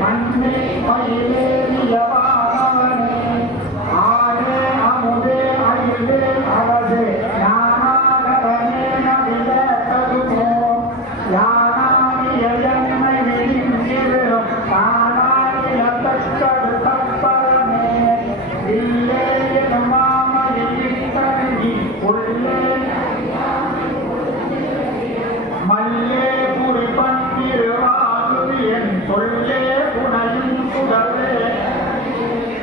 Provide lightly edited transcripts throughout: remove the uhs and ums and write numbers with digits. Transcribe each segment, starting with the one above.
மண்ணே மயிலே நிலவானவனே ஆரே அமுதே அயிலே அவதே ஞானாகரனே நவில தருமோ யானாகிய என்னை விரிந்திடும் தானாகிய தக்கடு தப்பரனே இல்லே எனும் மாமையில் தருகி உள்ளே மல்லே குறிப்பன் திருவாயுவியன் சொல்லே புனையும் சுடரே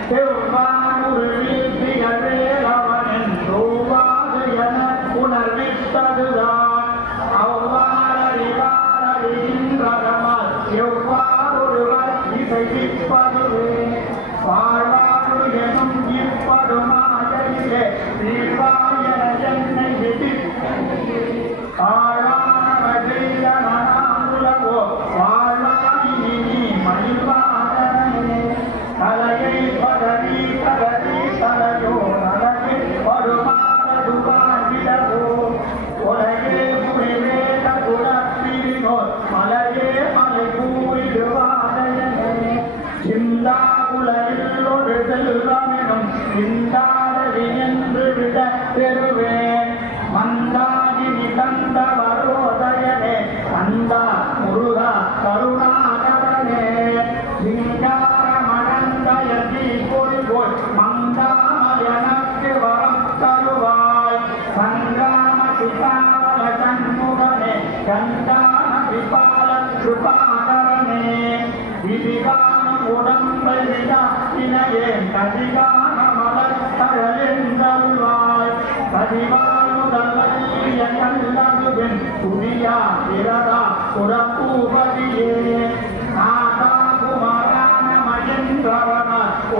செவ்வானுரு வீழ்த்தியவே அவனின் ரூவாது என புனர்வித்ததுதான் அவ்வாறறிவாரறிகின்றதமால் எவ்வாறொருவர் இசைவிப்பதுவே வாழ்வாறு எனும் இப்பதுமாயிலே தீர்வாயன என்னை விதித்தோ வாழ்வாயினி மணிவாதனே தலையை பதறி கதறி தலையோ நலகை பருமாறுவாழ்விடவோ உலகே புரிவேத குலப்பிரினோர் மலையே மலை கூறிடுவாதையனே சிந்தா உலகில் ஒரு செல்வமெனும் சிந்தாதவி என்று விட பெறுவேன் மந்தாகினி தந்த வரோதயனே கந்தா முருகா கருணாகரனே சிங்காரமணந்தயதி பொறிபோல் மந்தாமல் எனக்கு வரம் தருவாய் சங்கிராம சிபால சண்முகனே கந்தான விபால கிருபாகரனே விதிகான உடம்பை விதாக்கினையே கதிகான மலர்த்தழெந்தருள்வாய் கதிவாயுதல்வல்லிய கல்லதுவின் துணியா விரதா புறப்பூபதியே நாதா குமாரான மகேந்திரவன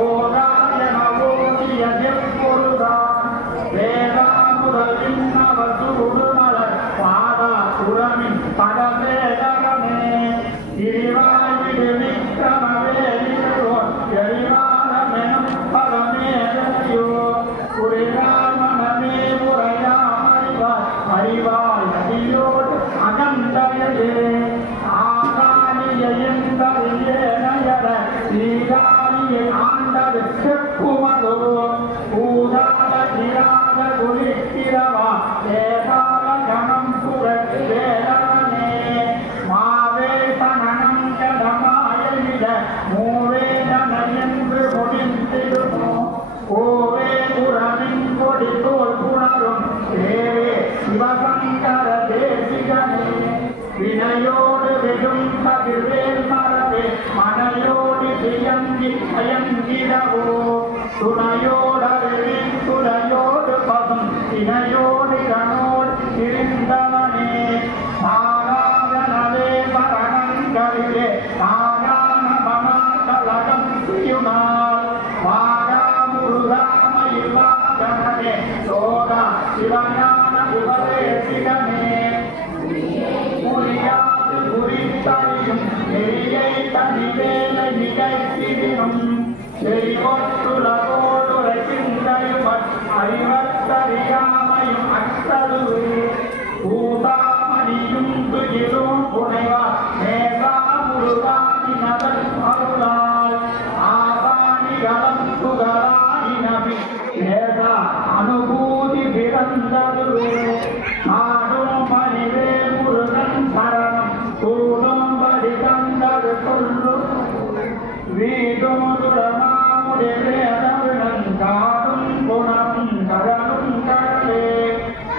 ஓதாயன ஓதிய எப்பொழுதான் வேதா முதலின் அவசூடு மலர் பாதா புறமின் படவேதகனே திரிவாய்விடு விக்கிரமவேலிரோன் எரிவானமெனும் பரமேதையோ குறிராமனமே முறையாமறிவாய் அறிவாய் அடியோடு அகந்தரையே ஆகாலிய எந்தறியே நயர சீராலியை ஆண்டது செப்புமதோ பூதாத திராத குளிக்கிறவா ஏதால கணம் புரட்டு வேதனே மாவேசனம் கடமாயிட மூவேதன என்று முடிந்திடுமோ ஓவே புறமின் கொடி தோல் புணரும் தேவே சிவசங்கர தேசிகனே வினையோடு வெடும் கதிர்வேல் மரபே மனையோடு தியங்கி பயங்கிடவோ துணையோடறிவின் துணையோடு பசும் தினையோடு கனோடு இருந்தவனே மாறாதனவே மரணங்களிலே மாறான மனாகலகம் செய்யுமால் வாராமுருகாமயில்வாதனே சோதா சிவஞான உபதேசிகனே புரியாது புரித்தறியும் நெறியை தனிவேலை நிகழ்த்திடும் செறிவொற்றுலகோடுரை சிந்தையும் அறிவத்தறியாமையும் அற்றதுவே பூதாமணியும் துயிலும் புனைவா மேகா முருகானி நதன் அருளால் ஆசானிகளம் துகராயினவி ஏதா அனுபூதி பிறந்ததுவே நாடும் மணிவே முருகன் சரணம் தூடும் படி தந்தது சொல்லு வீடும் துடமாமுடி வேதவிடன் காடும் குணம் கடலும் கடலே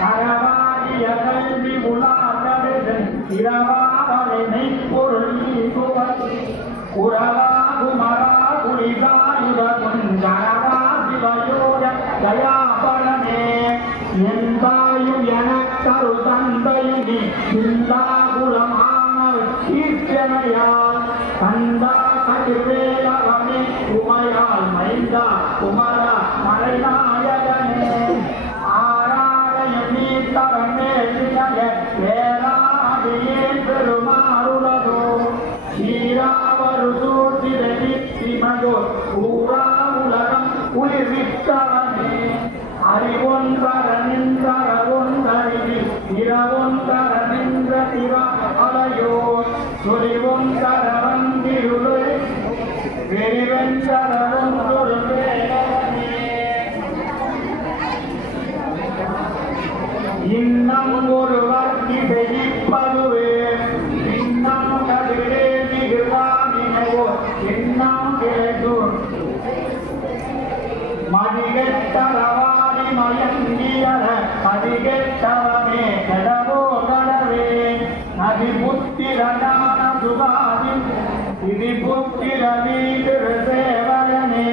கரவாடிய கல்வி உலாதவிடன் இரவாதனை பொருள் குரவா குமரா குடிதாயுத குஞ்சரவா சிவயோக தயாபலனே எந்தாயும் எனக்கரு தந்தையும் நீ சிந்தாகுலமானவர் கீர்த்தனையால் கந்தா கதிர்வேலவனே உமையால் மைந்தா குமரா மலைநாயகனே ஆராதயம் நீத்தவனே சிதக வேளாடியே பெருமாறுலதோ சீராவரு சூழ்நிலை சிமகோ பூரா உலகம் உயிர்வித்தவனே அறிவொன்றர நின்றர ஒன்றறிவி இரவொன்றர நின்ற சிவ அலையோ சொலிவொன்றர வந்திருளே வெறிவென்றொரு வேலவனே இன்னம் ஒருவர் இசைப்பதுவே இன்னம் கதிரே மிகுதானினைவோ இன்னம் கிடைக்கும் மதிகெட்டரவாடி மயங்கியர மதிகெட்டவமே கடவோ கடவே நதி புத்திரஞான சுகாதி இது புத்திர வீடு சேவகனே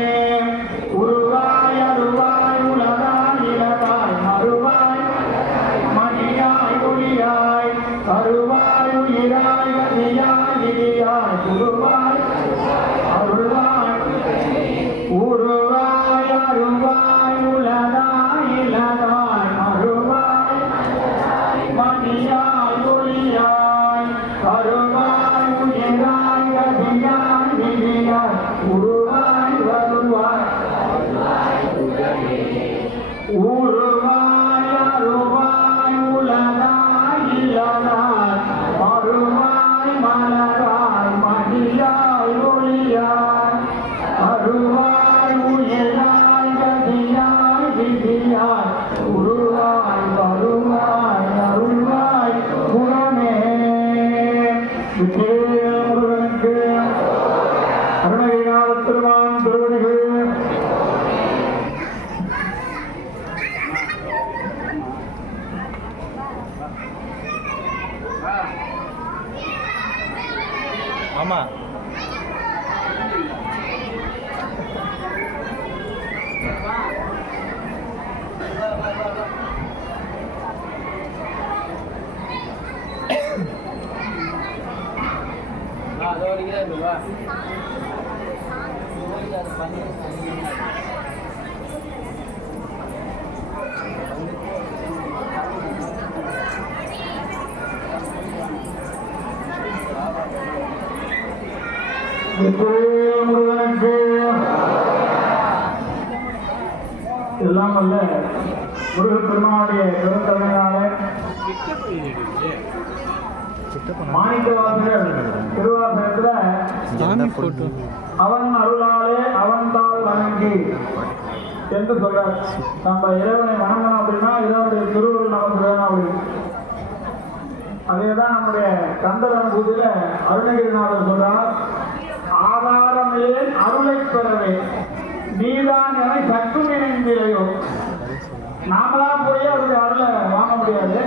உருவாய் அருவாய் உலகாய் இலகாய் மறுவாய் மணியாய் ஒளியாய் கருவாய் உயிராய் கதியாய் இடியாய் குருவாய் அருள்வாய் உருவாய் அருவாய் உலகாய் இலகாய் மறுவாய் மணியாய் ஒளியாய் கருவாய் உயிராய் கதியாய் இடியாய் உருவாய் வருவாய் உருவாய் அருவாய் உலகாய் இலகாய் மறுவாய் மலராய் மணியாய் ஒளியாய் அருவாய் உயிராய் கதியாய் விதியாய் உருவாய் வருவாய் அருள்வாய் குணமே முருகனுக்கு அருணகிரிநாத பெருமான் திருவடிகள் ஆமா முருகனுக்கு எல்லாம் அல்ல முருகப் பெருமானுடைய பெருந்தகையினாலே மாணிக்கவாசகர் திருவாசகத்துல அவன் அருளாலே அவன் தாள் வணங்கி என்று சொல்றார். நம்ம இறைவனை வணங்கணும் அப்படின்னா இறைவனுடைய திருவுருள் நமக்கு வேணும் அப்படின்னு. அதேதான் நம்முடைய கந்தர் அனுபூதியில அருணகிரிநாதர் சொல்றார், ஆதாரமே அருளை பெறவே நீதான் என சற்று நினைந்திலையோ. நாமளா போய் அவருடைய அருளை வாங்க முடியாது.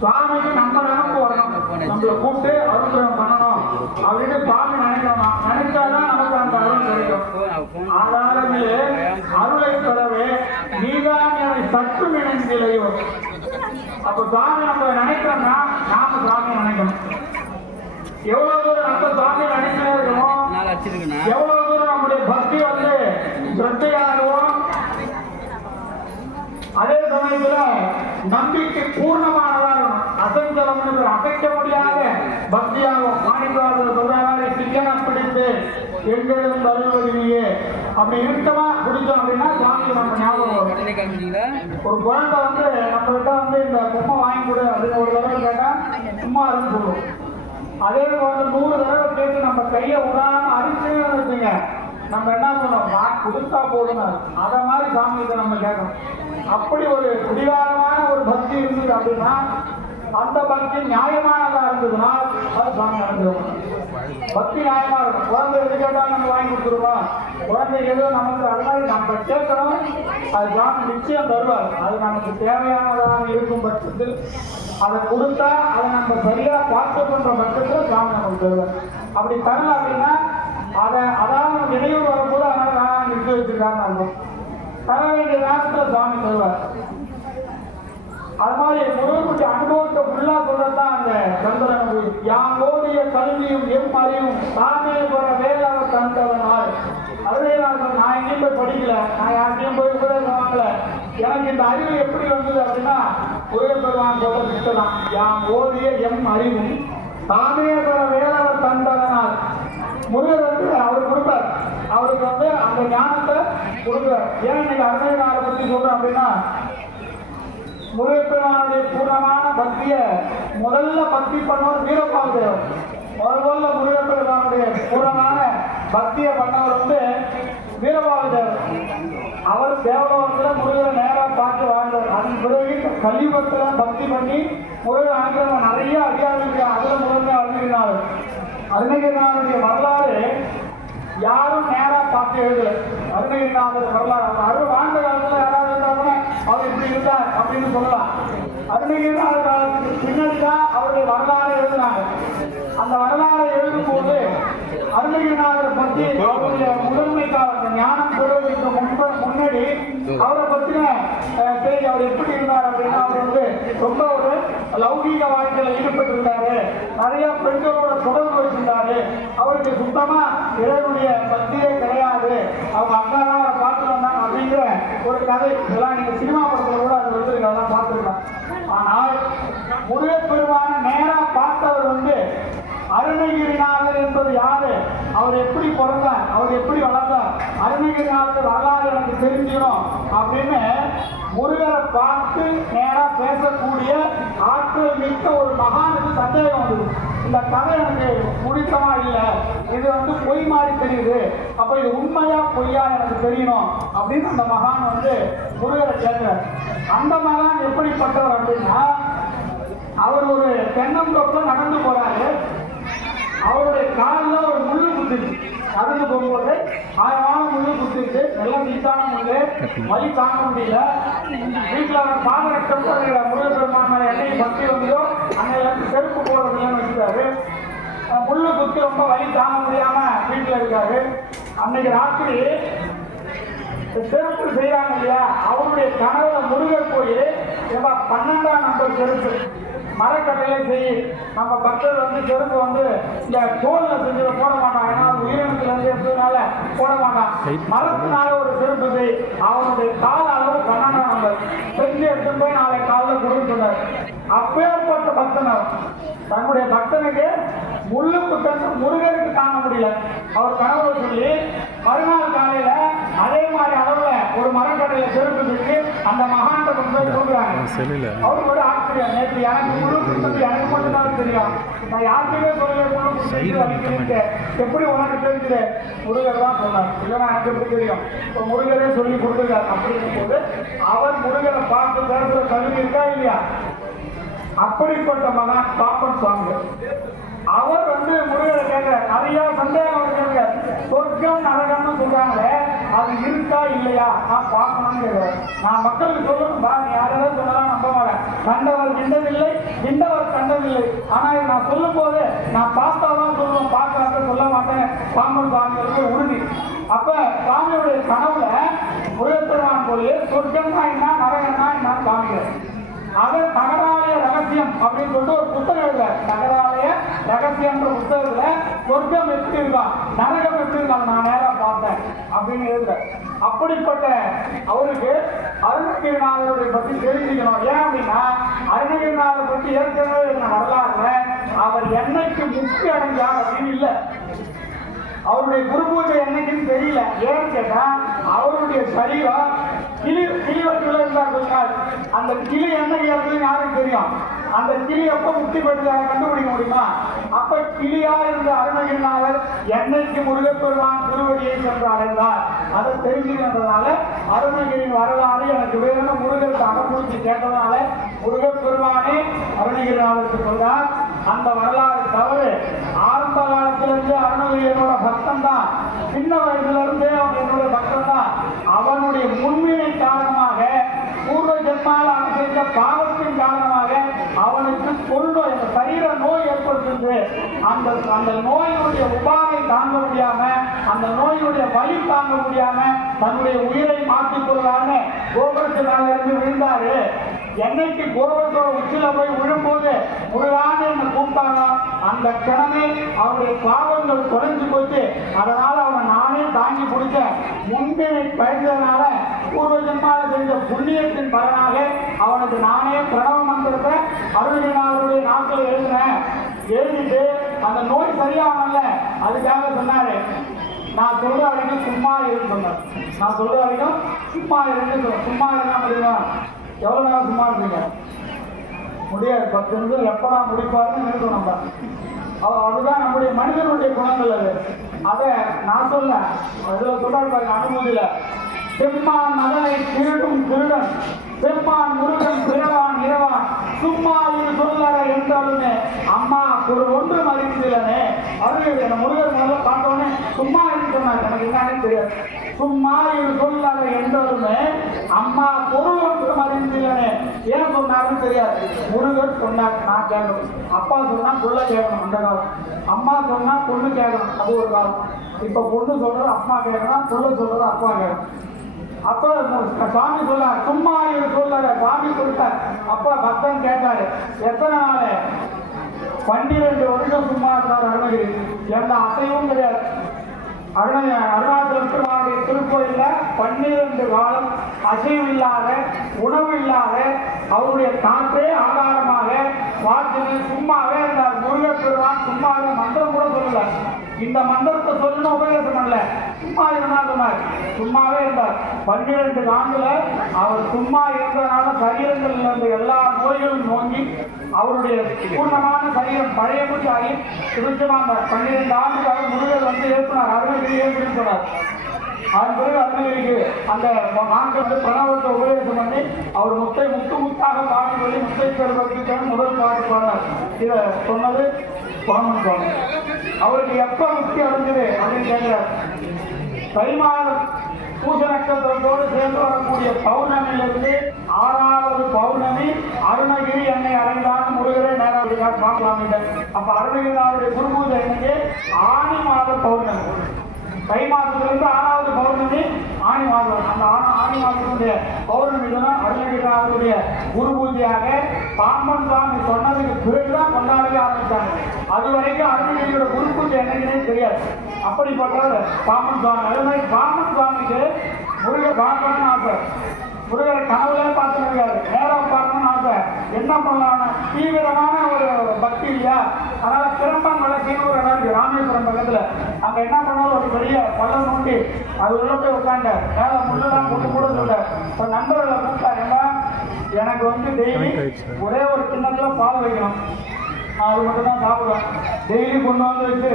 சுவாமிக்கு நம்ம நினைப்பு வரணும், நம்மளை கூப்பிட்டு அருள் பண்ணணும் அப்படின்னு சுவாமி நினைக்கணும். நினைச்சாதான் நமக்கு அந்த அருள் கிடைக்கும். ஆதாரமே அருளை பெறவே நீதான் என சற்று நினைந்திலையோ. அப்ப சுவாமி நம்ம நினைக்கிறோம்னா நாம சுவாமி நினைக்கணும். எவ்வளவு தூரம் நம்ம சுவாமி நினைக்கிறோம், எவ்வளவு தூரம் நம்முடைய பக்தி வந்து சிரத்தையாகும். அதே சமயத்துல நம்பிக்கை பூர்ணமானதா இருக்கும். அசஞ்சலம் அசைக்க முடியாத பக்தியாகும். மாணிக்கவாசகர் சொல்றாரு, சிக்கனம் பிடித்து எங்களும் தருவதிலேயே அப்படி இறுக்கமா பிடிச்சோம் அப்படின்னா சாமி நம்ம ஞாபகம் வரும். ஒரு குழந்தை வந்து நம்ம கிட்ட வந்து இந்த பொம்மை வாங்கி கொடு அப்படின்னு ஒரு தடவை கேட்டா சும்மா இருந்து சொல்லுவோம். அதே வந்து 100 தடவை கேட்டு நம்ம கையை விடாம அரிச்சு இருக்குங்க, நம்ம என்ன பண்ணோம், கொடுத்தா போடுங்க. அதை மாதிரி சாமிகிட்ட நம்ம கேட்கணும். அப்படி ஒரு பிடிவாதமான ஒரு பக்தி இருந்தது அப்படின்னா, அந்த பக்தி நியாயமானதா இருந்ததுன்னா அது சாமி அடைஞ்சிடும். பக்தி நியாயமா இருக்கும். குழந்தை எது கேட்டாலும் நம்ம வாங்கி கொடுத்துருவோம். குழந்தை ஏதோ நமக்கு அது மாதிரி நம்ம கேட்கணும், அது சாமி நிச்சயம் தருவார். அது நமக்கு தேவையானதாக இருக்கும் பட்சத்தில் அதை கொடுத்தா அதை நம்ம சரியா பார்த்து பண்ற பட்சத்தில் சாமி நமக்கு தருவார். அப்படி தரல அப்படின்னா அதை அதாவது நினைவு வரும்போது அதனால நான் நிறுத்தி வச்சிருக்காருன்னு அர்த்தம். தர வேண்டிய நேரத்தில் சாமி தருவார். அது மாதிரி முருகனுடைய அனுபவத்தை ஃபுல்லா சொல்றதுதான் அந்த சந்திரன். யான் ஓடிய கல்வியும் எம் அறிவும் தானே போற வேளாண் தந்தவனால். அதுவே நான் எங்கேயும் போய் படிக்கல, நான் யார்கிட்டையும் போய் உபதேசம் வாங்கல. எனக்கு இந்த அறிவு எப்படி வந்தது அப்படின்னா முருகன் பெருமான் சொல்ற திட்டம். யான் ஓடிய எம் அறிவும் தானே போற வேளாண் தந்தவனால். முருகர் வந்து அவர் கொடுப்பார், அவருக்கு வந்து அந்த ஞானத்தை கொடுக்குறார். ஏன் இன்னைக்கு அருணகிரிநாதரை பத்தி சொல்றேன் அப்படின்னா, முருகப்பெருமானுடைய பூர்ணமான பக்தியை முதல்ல பக்தி பண்ணவர் வீரபாகு தேவர். முதல்ல முருகப்பெருமானுடைய பூர்ணமான பக்தியை பண்ணவர் வந்து வீரபாகுதேவர். அவர் தேவலோகத்துல முருகரை நேரா பார்த்து வாழ்ந்தார். அதன் பிறகு கலியுகத்துல பக்தி பண்ணி முருகர் அனுகிரகம் நிறைய அதிகாரிகள், அதுல முதன்மை அருணகிரிநாதர். அருணகிரிநாதருடைய வரலாறு யாரும் நேரா பார்த்து எழுதல. அருணகிரிநாதர் வரலாறு அவர் வாழ்ந்த காலத்துல யாராவது இருந்தாருன்னா அவர் இப்படி இருந்தார் அப்படின்னு சொல்லலாம். அருணகிரிநாதர் காலத்துக்கு பின்னாடிதான் அவருடைய வரலாறு எழுதினாங்க. அந்த வரலாறை எழுதும் போது அருணகிரிநாதரை பற்றி அவருடைய முதன்மை காலம் ஞானம் பெறுவதற்கு முன்னாடி அவரை பற்றின செய்தி, அவர் எப்படி இருந்தார் அப்படின்னா, அவர் வந்து ரொம்ப ஒரு லௌகீக வாழ்க்கையில ஈடுபட்டு இருந்தாரு, நிறைய பெண்களோட தொடர்பு வச்சிருந்தாரு, அவருக்கு சுத்தமா இறைவனுடைய பக்தியே கிடையாது, அவங்க அக்கா தான் அவரை பார்த்து வந்தாங்க அப்படிங்கிற ஒரு கதை. இதெல்லாம் நீங்க சினிமா படத்துல கூட அது வந்து அதெல்லாம் பார்த்துருக்கலாம். ஆனால் முருகப்பெருமான நேரா பார்த்தவர் வந்து அருணகிரிநாதர் என்பது யாரு, அவர் எப்படி பிறந்தார், அவர் எப்படி வளர்ந்தார், அருணகிரிநாதர் வரலாறு எனக்கு தெரிஞ்சிடும் அப்படின்னு முருகரை பார்த்து நேரா பேசக்கூடிய ஆற்றல் மிக்க ஒரு மகானுக்கு சந்தேகம் வந்தது. இந்த கதை எனக்கு முடித்தமா இல்லை, இது வந்து பொய் மாதிரி தெரியுது, அப்ப இது உண்மையா பொய்யா எனக்கு தெரியணும் அப்படின்னு அந்த மகான் வந்து முருகரை கேட்கிறார். அந்த மகான் எப்படிப்பட்டவர் அப்படின்னா, அவர் ஒரு தென்னந்தோப்புல நடந்து போறாரு, அவருடைய காலில் ஒரு முள்ளு குத்திருக்கு. நடந்து போகும்போது ஆழமான முள்ளு குத்திருக்கு, நல்லா நீட்டான முள்ளு, வலி தாங்க முடியல. வீட்டில் அவர் பாதரட்டம் போடுற முருகப்பெருமான எண்ணெயை பற்றி வந்தோ அன்னையில செருப்பு போடுறதுன்னு வச்சுக்காரு. முள்ளு குத்தி ரொம்ப வலி தாங்க முடியாம வீட்டில் இருக்காரு. அன்னைக்கு ராத்திரி செருப்பு செய்யறாங்க இல்லையா, அவருடைய கனவுல முருகர் போய் 12ஆம் நம்பர் செருப்பு மரக்கட்டையில செய், நம்ம பக்தர் வந்து செருப்பு வந்து இந்த தோல்ல செஞ்சதை போட மாட்டான், ஏன்னா உயிரினத்துல இருந்து எடுத்ததுனால போட மாட்டான், மரத்தினால ஒரு செருப்பு செய், அவனுடைய கால அளவு 12ஆம் நம்பர் செஞ்சு எடுத்துட்டு போய் நாளை காலில் கொடுக்க சொன்னார். அப்பேற்பட்ட பக்தன் அவர். தன்னுடைய பக்தனுக்கு முள்ளு குத்தன்னு முருகருக்கு தாங்க முடியல. அவர் கனவுல சொல்லி மறுநாள் காலையில அதே மாதிரி அளவுல ஒரு மரக்கட்டையில செருப்பு செஞ்சு அந்த மகான்கிட்ட கொண்டு போய் கொடுக்குறாங்க. அவருக்கு ஒரு ஆச்சரியம், நேற்று எனக்கு முழு குத்தது எனக்கு மட்டும்தான் தெரியும், நான் யாருக்குமே சொல்ல எப்படி உனக்கு தெரிஞ்சது, முருகர் தான் சொன்னார், இல்லைன்னா எனக்கு எப்படி தெரியும், இப்போ முருகரே சொல்லி கொடுத்துருக்காரு. அப்படிங்கும் போது அவர் முருகரை பார்த்து பேசுற கல்வி இருக்கா இல்லையா, அப்படிப்பட்ட மகான் பாப்பன் சுவாமி. அவர் வந்து முருகரை கேட்க நிறைய சந்தேகம் இருக்காங்க. சொர்க்கம் நரகம்னு சொல்றாங்களே, அது இருக்கா இல்லையா, நான் பார்க்கணும்னு கேட்கிறேன். நான் மக்களுக்கு சொல்லணும், நீ யாராவது சொன்னதான் நம்ப மாட்டேன், கண்டவர் கிண்டதில்லை, கிண்டவர் கண்டதில்லை. ஆனா நான் சொல்லும் போது நான் பார்த்தாதான் சொல்லுவேன், பார்க்கறாங்க சொல்ல மாட்டேன். பாம்பன் சுவாமிகளுக்கு உறுதி. அப்ப சுவாமியுடைய கனவுல முருகப்பெருமான் போய் சொர்க்கம்னா என்ன நரகம்னா என்னன்னு காமிக்கிறேன். அவர் நகராலய ரகசியம் அப்படின்னு சொல்லிட்டு ஒரு புத்தகம் எழுதுறார். நகராலய ரகசியம்ன்ற புத்தகத்துல சொர்க்கம் எப்படி இருக்கான், நரகம் எப்படி இருக்கான் நான் நேரா பார்த்தேன் அப்படின்னு எழுதுறார். அப்படிப்பட்ட அவருக்கு அருணகிரிநாதரை பற்றி தெரிஞ்சுக்கணும். ஏன் அப்படின்னா, அருணகிரிநாதரை பற்றி ஏற்கனவே வரலாறுல அவர் என்னைக்கு முக்தி அடைஞ்சார் அப்படின்னு இல்லை, அவருடைய குரு பூஜை என்னைக்குன்னு தெரியல. ஏன்னு கேட்டா, அவருடைய சரீரம் கிளி வச்சுள்ள இருந்தார் கொஞ்ச நாள். அந்த கிளி என்ன இறக்குதுன்னு யாருக்கு தெரியும், அந்த கிளி எப்ப முக்தி பெற்றாங்க கண்டுபிடிக்க முடியுமா? அப்ப கிளியா இருந்த அருணகிரிநாதர் என்னைக்கு முருகப்பெருமான் திருவடியை சென்று அடைந்தார் அதை தெரிஞ்சுக்கிறதுனால அருணகிரியின் வரலாறு எனக்கு வேணும் முருகருக்கு அகமுடிச்சு கேட்டதுனால முருகப்பெருமானே அருணகிரிநாதருக்கு சொல்றார். அந்த வரலாறு தவறு. ஆரம்ப காலத்திலிருந்து அருணகிரி என்னோட பக்தன் தான், சின்ன வயசுல இருந்தே அவன் என்னோட பக்தன் தான். அவனுடைய முன்வினை காரணமாக பூர்வ ஜென்மால அனுசரித்த பாவத்தின் காரணமாக அவனுக்கு கொள்நோய், அந்த சரீர நோய் ஏற்படுத்துது. அந்த நோயினுடைய உபாதை தாங்க முடியாம, அந்த நோயினுடைய வலி தாங்க முடியாம தன்னுடைய உயிரை மாற்றிக் கொள்ளாம கோபுரத்தினால இருந்து விழுந்தாரு. என்னைக்கு கோபுரத்தோட உச்சில போய் விழும்போது முருகான என்ன கூப்பிட்டாங்க, அந்த கிழமை அவருடைய பாவங்கள் குறைஞ்சு போச்சு. அதனால அவனை நானே தாங்கி பிடிச்ச முன்பினை பயந்ததுனால பூர்வ ஜென்மால செஞ்ச புண்ணியத்தின் பலனாக அவனுக்கு நானே பிரணவ மந்திரத்தை அருணகிரிநாதருடைய நாட்கள் எழுதினேன். எழுதிட்டு அந்த நோய் சரியானல அதுக்காக சொன்னாரு, நான் சொல்ற வரைக்கும் சும்மா இருந்து சொன்னார். நான் சொல்ற வரைக்கும் சும்மா இருந்து சும்மா இருந்தா முடியுமா? எவ்வளவு நேரம் சும்மா இருப்பீங்க? முடியாது. 10 நிமிஷம் எப்படா முடிப்பாருன்னு நினைக்கும் நம்ம. அதுதான் நம்முடைய மனிதனுடைய குணங்கள். அது அதை நான் சொல்ல அதுல சொல்றாரு பாருங்க அனுமதியில செம்மான் மகனை திருடும் திருடன் செம்மான் முருகன் பிறவான் இரவான் சும்மா இது சொல்லற என்றாலுமே அம்மா ஒரு ஒன்று மறிந்தே அவர்கள் என்ன முருகன் முதல்ல பார்த்தோன்னே சும்மா இருந்து சொன்னார். எனக்கு என்னன்னு தெரியாது. சும்மா இது சொல்லற என்றாலுமே அம்மா பொருள் ஒன்று மறிந்தே ஏன் சொன்னாருன்னு தெரியாது. முருகன் சொன்னார் நான் கேட்கணும், அப்பா சொன்னா புள்ள கேட்கணும். அந்த காலம் அம்மா சொன்னா பொண்ணு கேட்கணும், அது ஒரு காலம். இப்ப பொண்ணு சொல்றது அப்பா கேட்கணும், புள்ள சொல்றது அப்பா கேட்கணும். அப்ப சுவாமி சொல்லார் சும்மா இது சொல்ல சுவாமி கொடுத்தார். அப்ப பக்தன் கேட்டாரு எத்தனை நாள்? 12 வருஷம் சும்மா இருந்தார் அருணகிரி. எந்த அசைவும் கிடையாது. அருணாச்சல பெருமானுடைய திருக்கோயில 12 காலம் அசைவு இல்லாத உணவு இல்லாத அவருடைய காற்றே ஆதாரமாக வார்த்தை சும்மாவே இருந்தார். முருகப் பெருமான் சும்மாவே மந்திரம் கூட சொல்லல. இந்த மந்திரத்தை சொல்லணும் உபயோகம் பண்ணல, சும்மா இருந்தா சொன்னார். சும்மாவே இருந்தார். 12 ஆண்டுல அவர் சும்மா இருந்ததுனால சரீரங்கள் இருந்த எல்லா நோய்களும் நோங்கி அவருடைய பூர்ணமான சரீரம் பழையபடி ஆகி சுபிச்சமாக 12 ஆண்டுக்காக முருகர் வந்து ஏற்பினார். அருணகிரி ஏற்படுத்தி சொன்னார். அதன் பிறகு அருணகிரிக்கு அந்த நான்கு வந்து பிரணவத்தை உபதேசம் பண்ணி அவர் முத்தாக பாடி சொல்லி முத்தை பெறுவதற்கு முதல் பாட்டு பாடினார். இதை சொன்னது பாமன் சுவாமி. அவருக்கு எப்ப முக்தி அடைஞ்சது அப்படின்னு கேட்கிறார். தை மாதம் பூச நட்சத்திரத்தோடு சேர்ந்து வரக்கூடிய பௌர்ணமியிலிருந்து 6வது பௌர்ணமி அருணகிரி என்னை அடைந்தான் முருகரே நேராக பார்க்கலாம். அப்ப அருணகிரியாருடைய குருபூஜை என்னைக்கு ஆனி மாத பௌர்ணமி. தை மாதத்திலிருந்து 6வது பௌர்ணமி ஆனி மாதம். அந்த ஆனி மாதத்தினுடைய பௌர்ணமி தான் அருணகிரியாருடைய குரு பூஜையாக பாம்பன் சுவாமி சொன்னதுக்கு பிறகுதான் கொண்டாடவே ஆரம்பித்தாங்க. அது வரைக்கும் அருணகிரியோட குரு பூஜை என்னைக்குன்னே தெரியாது. அப்படிப்பட்டவர் பாம்பன் சுவாமி. அதே மாதிரி பாம்பன் சுவாமிக்கு முருகர் பார்க்கணும்னு ஆசை. முருகரை கனவுலே பார்த்துருக்காரு, நேராக பார்க்கணும்னு ஆசை. என்ன பண்ணலாம்? தீவிரமான ஒரு பக்தி இல்லையா? அதனால திரும்பன் வளர்ச்சின்னு ஒரு இடம் இருக்கு ராமேஸ்வரம் பக்கத்துல. அங்க என்ன பண்ணாலும் ஒரு பெரிய பள்ளம் நோண்டி அது உள்ள போய் உட்காண்ட மேல முள்ளெல்லாம் கொண்டு கூட சொல்ல நண்பர்களை கூப்பிட்டாங்க. எனக்கு வந்து டெய்லி ஒரே ஒரு கிண்ணத்துல பால் வைக்கணும், நான் அது மட்டும் தான் சாப்பிடுவேன். டெய்லி கொண்டு வந்து வச்சு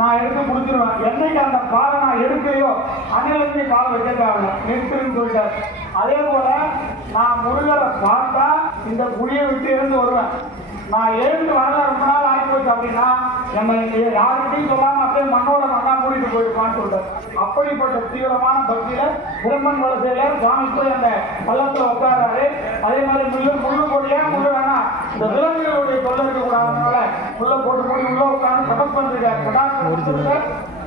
நான் எடுத்து முடிச்சிருவேன். என்னைக்கு அந்த பாலை நான் எடுக்கலையோ அன்னிலிருந்து பால் வைக்க தேவையில்லை, நிறுத்துன்னு சொல்லிட்டார். அதே போல நான் முருகரை பார்த்தா இந்த குழியை விட்டு எழுந்து வருவேன். நான் எழுந்து வரல ரொம்ப நாள் ஆகிப்போச்சு அப்படின்னா நம்ம யாருக்கிட்டையும் சொல்லாம அப்படியே மண்ணோட மண்ணா கூட்டிட்டு போயிருப்பான்னு சொல்றாரு. அப்படிப்பட்ட தீவிரமான பக்தியில பிரம்மன் வளர்ச்சியில சுவாமி போய் அந்த பள்ளத்துல உட்காராரு. அதே மாதிரி முள்ளு போடியா முள்ளு வேணா இந்த விலங்குகளுடைய தொல்லை இருக்கக்கூடாதுனால முள்ள போட்டு போய் உள்ள உட்காந்து தபஸ் பண்ணிருக்காரு.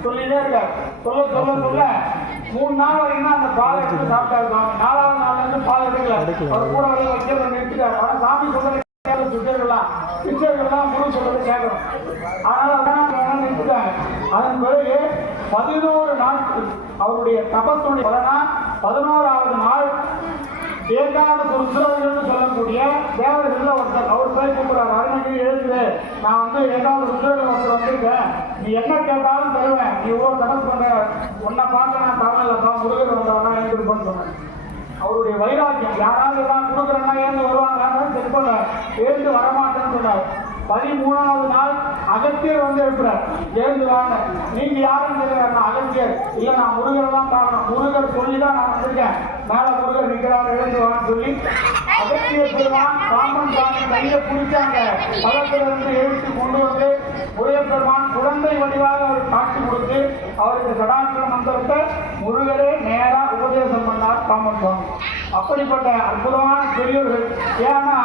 சொல்லிட்டே இருக்காரு. சொல்ல சொல்ல சொல்ல 3 நாள் வரைக்கும் தான் அந்த பால் எடுத்து சாப்பிட்டாரு. 4வது நாள்ல இருந்து பால் எடுக்கல. அவர் கூட வந்து வைக்கிறத நிறுத்திட்டாரு. ஆனா சாமி சொல்றது பிச்சைகள்லாம் முழு சொல்றது கேட்கணும். அதனால நிறுத்திட்டாங்க. அதன் பிறகு 11 நாட்கள் அவருடைய தபத்துடைய பலனா 11வது நாள் ஏகாத ருத்ரர்கள் சொல்லக்கூடிய தேவர்கள் ஒருத்தர் அவர் போய் கூப்பிடுறாரு. அருணகிரி எழுதுது, நான் வந்து ஏகாத ருத்ரர்கள் ஒருத்தர் வந்திருக்கேன், நீ என்ன கேட்டாலும் தருவேன், நீ இவ்வளவு தபஸ் பண்ற, உன்னை பார்க்க நான் தவறில்லப்பா, முருகர் வந்தவனா எழுந்திருப்பேன்னு சொன்னேன். அவருடைய வைராக்கியம் யாராவது தான் கொடுக்குறேன்னா ஏந்து வருவாங்க, செல்போல எழுந்து வரமாட்டேன்னு சொன்னார். 13வது நாள் அகத்தியர் வந்து எழுப்புறார், எழுந்து வாங்க. நீங்க யாரும் தெரியாது, அகத்தியர் இல்ல, நான் முருகரை தான் பார்க்கணும், முருகர் சொல்லிதான் நான் வந்திருக்கேன், மேல முருகர் நிற்கிறார், எழுந்து வான்னு சொல்லி அகத்தியர் பெருமான் பாம்பன் சுவாமி கையை பிடிச்சாங்க. பழத்துல இருந்து எழுத்து கொண்டு வந்து முருகர் பெருமான் குழந்தை வடிவாக அவர் காட்சி கொடுத்து அவருக்கு சடாட்சர மந்திரத்தை முருகரே நேரா உபதேசம் பண்ணார் பாம்பன் சுவாமி. அப்படிப்பட்ட அற்புதமான பெரியவர்கள். ஏன்னா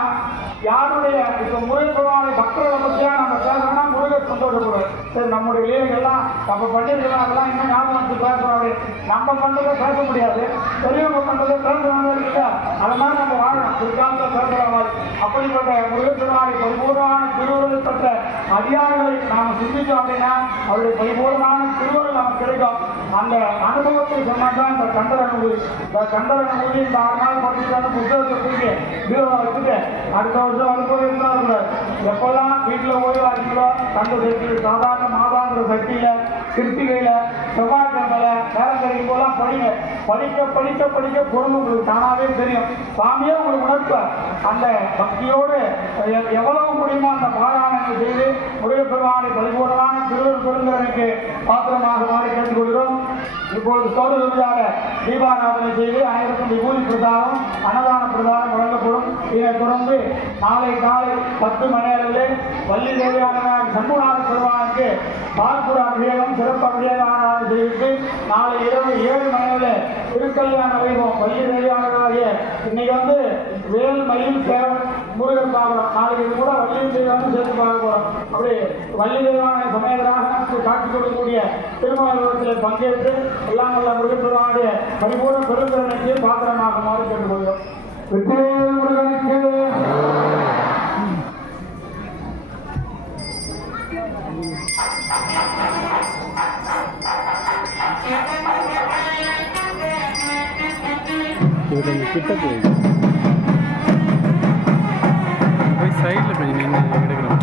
யாருடைய இப்ப முருகர் பெருமானை பக்தர்களை பற்றியா நம்ம பேசணும்னா முருகர் சந்தோஷப்படுவார். சரி, நம்முடைய லீலைகள்லாம் நம்ம பண்ணிருக்கலாம், அதெல்லாம் இன்னும் ஞாபகம் வச்சு பேசுறாரு. நம்ம பண்றதை பேச முடியாது, பெரியவங்க பண்றதை பேசுறாங்க இல்லையா? அதனால நம்ம வாழணும், பிற்காலத்தில் பேசுறாங்க. அப்படிப்பட்ட முருகர் பெருமானை பரிபூர்ணமான திருவுருள் பெற்ற அதிகாரிகளை நாம சிந்திச்சோம் அப்படின்னா அவருடைய பரிபூர்ணமான திருவுருள் நமக்கு கிடைக்கும். அந்த அனுபவத்தை சொன்னாதான் இந்த கண்டர அனுபூதி. இந்த கண்டர அனுபூதி இந்த 6 நாள் படிச்சுட்டான புத்தகத்தை தூக்கி பீரோவை வச்சுட்டு அடுத்த வருஷம் அனுபவம் இருந்தால் எப்பெல்லாம் வீட்டில் ஓய்வு ஆகிங்களோ கண்டு சேர்த்து சாதாரண மாதாந்திர சக்தியில கிருத்திகையில செவ்வாய்க்கிழமையில நேரம் கிடைக்கும் போதெல்லாம் படிங்க. படிக்க படிக்க படிக்க பொறுமை உங்களுக்கு தானாவே தெரியும். சாமியே உங்களுக்கு உணர்ப்பார். அந்த பக்தியோடு எவ்வளவு முடியுமோ அந்த பாராயணங்கள் செய்து முருகப்பெருமானை பரிபூர்ணமான திருவள்ளுவர் பெருந்தரனுக்கு பாத்திரமாக மாறி கேட்டுக்கொள்கிறோம். இப்பொழுது சோதனையாக தீபாராதனை செய்து அனைவருக்கும் விபூதி பிரதானம் அன்னதான பிரதானம் வழங்கப்படும். இதைத் தொடர்ந்து நாளை காலை 10 மணி அளவில் வள்ளி தேவியான சண்முகநாத பெருமானுக்கு பார்ப்புற அபிஷேகம் சிறப்பு அபிஷேகம் செய்து நாளை இரவு 7 மணி அளவில் திருக்கல்யாண வைபவம் வள்ளி தேவியானதாகிய இன்னைக்கு வேல் மயில் சேவன் முருகன் பார்க்கிறோம். நாளைக்கு இது கூட வள்ளியும் செய்வாங்க சேர்த்து பார்க்க போறோம். அப்படி வள்ளி தேவான சமயங்களாக காட்சி கொடுக்கக்கூடிய திருமணத்தில் பங்கேற்று எல்லாம் நல்ல முருகப்பெருமானுடைய பரிபூர்ண பெருந்திறனுக்கு பாத்திரமாக மாறி கேட்டுக்கொள்கிறோம். வெற்றிவேல் முருகனுக்கு கிட்ட போய் சைடில் போய் நின்று எடுக்கிறோம்.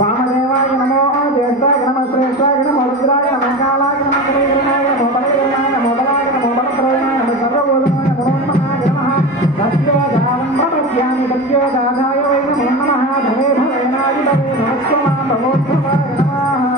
वामदेवाय नमो ज्येष्ठाय नमः श्रेष्ठाय नमः रुद्राय नमः कालाय नमः कलेन्द्राय नमः बलवीराय नमः बलाय नमः बलप्रदाय नमः सर्वभूताय नमो नमः सत्योदानम्रमध्यानि सत्योदानाय वै नमो नमः धवे धवेनाय धवे नमस्कुमां भवोत्सवाय नमः